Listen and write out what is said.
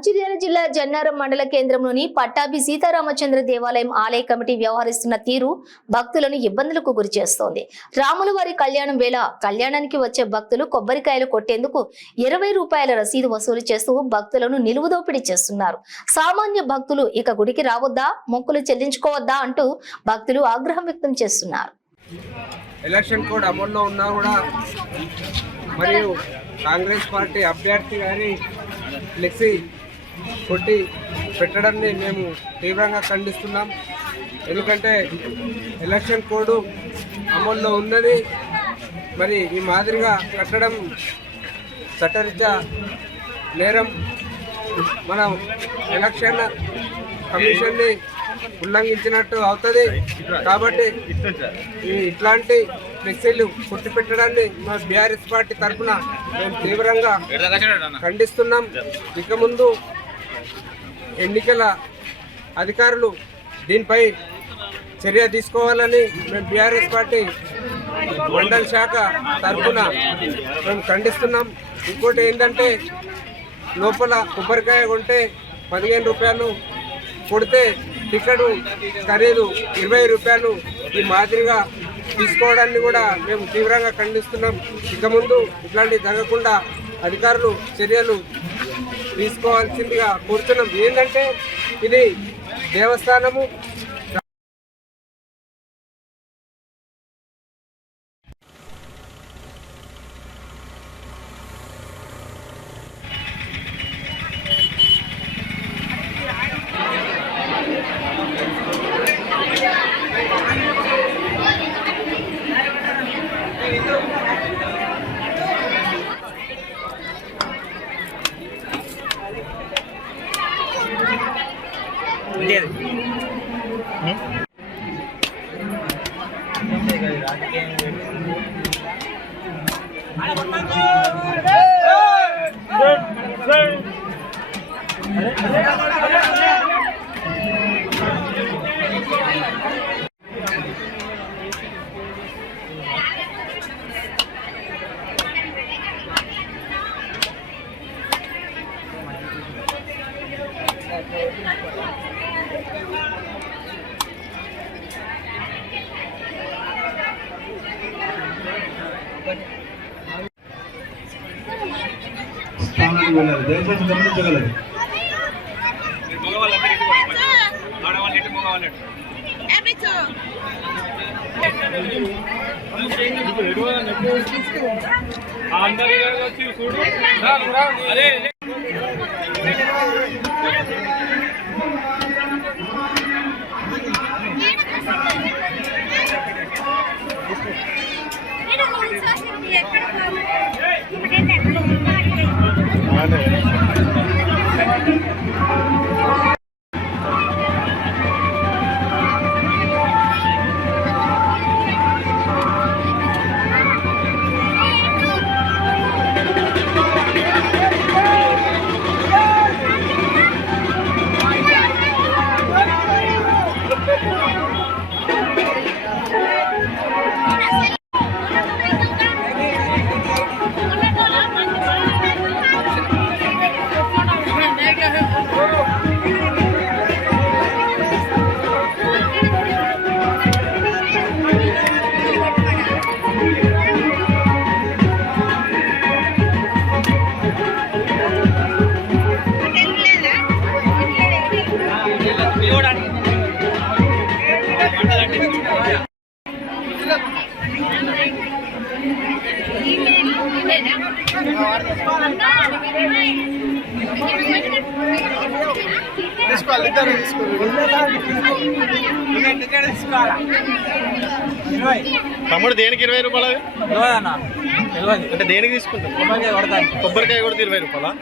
మంచిర్యాల జిల్లా జన్నారం మండల కేంద్రంలోని పట్టాభి సీతారామచంద్ర దేవాలయం ఆలయ కమిటీ వ్యవహరిస్తున్న తీరు భక్తులను ఇబ్బందులకు గురిచేస్తోంది. రాముల వారి కళ్యాణం వేళ కళ్యాణానికి వచ్చే భక్తులు కొబ్బరికాయలు కొట్టేందుకు 20 రూపాయల రసీదు వసూలు చేస్తూ భక్తులను నిలువుదోపిడీ చేస్తున్నారు. సామాన్య భక్తులు ఇక గుడికి రావద్దా, మొక్కులు చెల్లించుకోవద్దా అంటూ భక్తులు ఆగ్రహం వ్యక్తం చేస్తున్నారు. ఎలక్షన్ కోడ్ అమల్లో ఉన్నా కూడా మరియు కాంగ్రెస్ పార్టీ అభ్యర్థి గారి ఫ్లెక్సీ కొట్టి పెట్టడాన్ని మేము తీవ్రంగా ఖండిస్తున్నాం. ఎందుకంటే ఎలక్షన్ కోడ్ అమల్లో ఉన్నది, మరి ఈ మాదిరిగా కట్టడం చట్టరీత్యా నేరం. మనం ఎలక్షన్ కమిషన్ని ఉల్లంఘించినట్టు అవుతుంది. కాబట్టి ఇట్లాంటి ఫ్లెక్సీలు కొట్టి పెట్టడాన్ని మా బీఆర్ఎస్ పార్టీ తరఫున మేము తీవ్రంగా ఖండిస్తున్నాం. ఇక ముందు ఎన్నికల అధికారులు దీనిపై చర్య తీసుకోవాలని మేము బీఆర్ఎస్ పార్టీ మండల శాఖ తరఫున మేము ఖండిస్తున్నాం. ఇంకోటి ఏంటంటే, లోపల కొబ్బరికాయ కొంటే 15 రూపాయలు, కొడితే టికెట్ ఖరీదు 20 రూపాయలు. ఈ మాదిరిగా తీసుకోవడాన్ని కూడా మేము తీవ్రంగా ఖండిస్తున్నాం. ఇక ముందు ఇట్లాంటివి జరగకుండా అధికారులు చర్యలు తీసుకోవాల్సిందిగా కోరుతున్నాం. ఏంటంటే ఇది దేవస్థానము. దయచేసి గమనించగలరు. తమ్ముడు దేనికి 20 రూపాయలు? అంటే దేనికి తీసుకుంటాం? కొబ్బరికాయ కొడితే 20 రూపాయలా?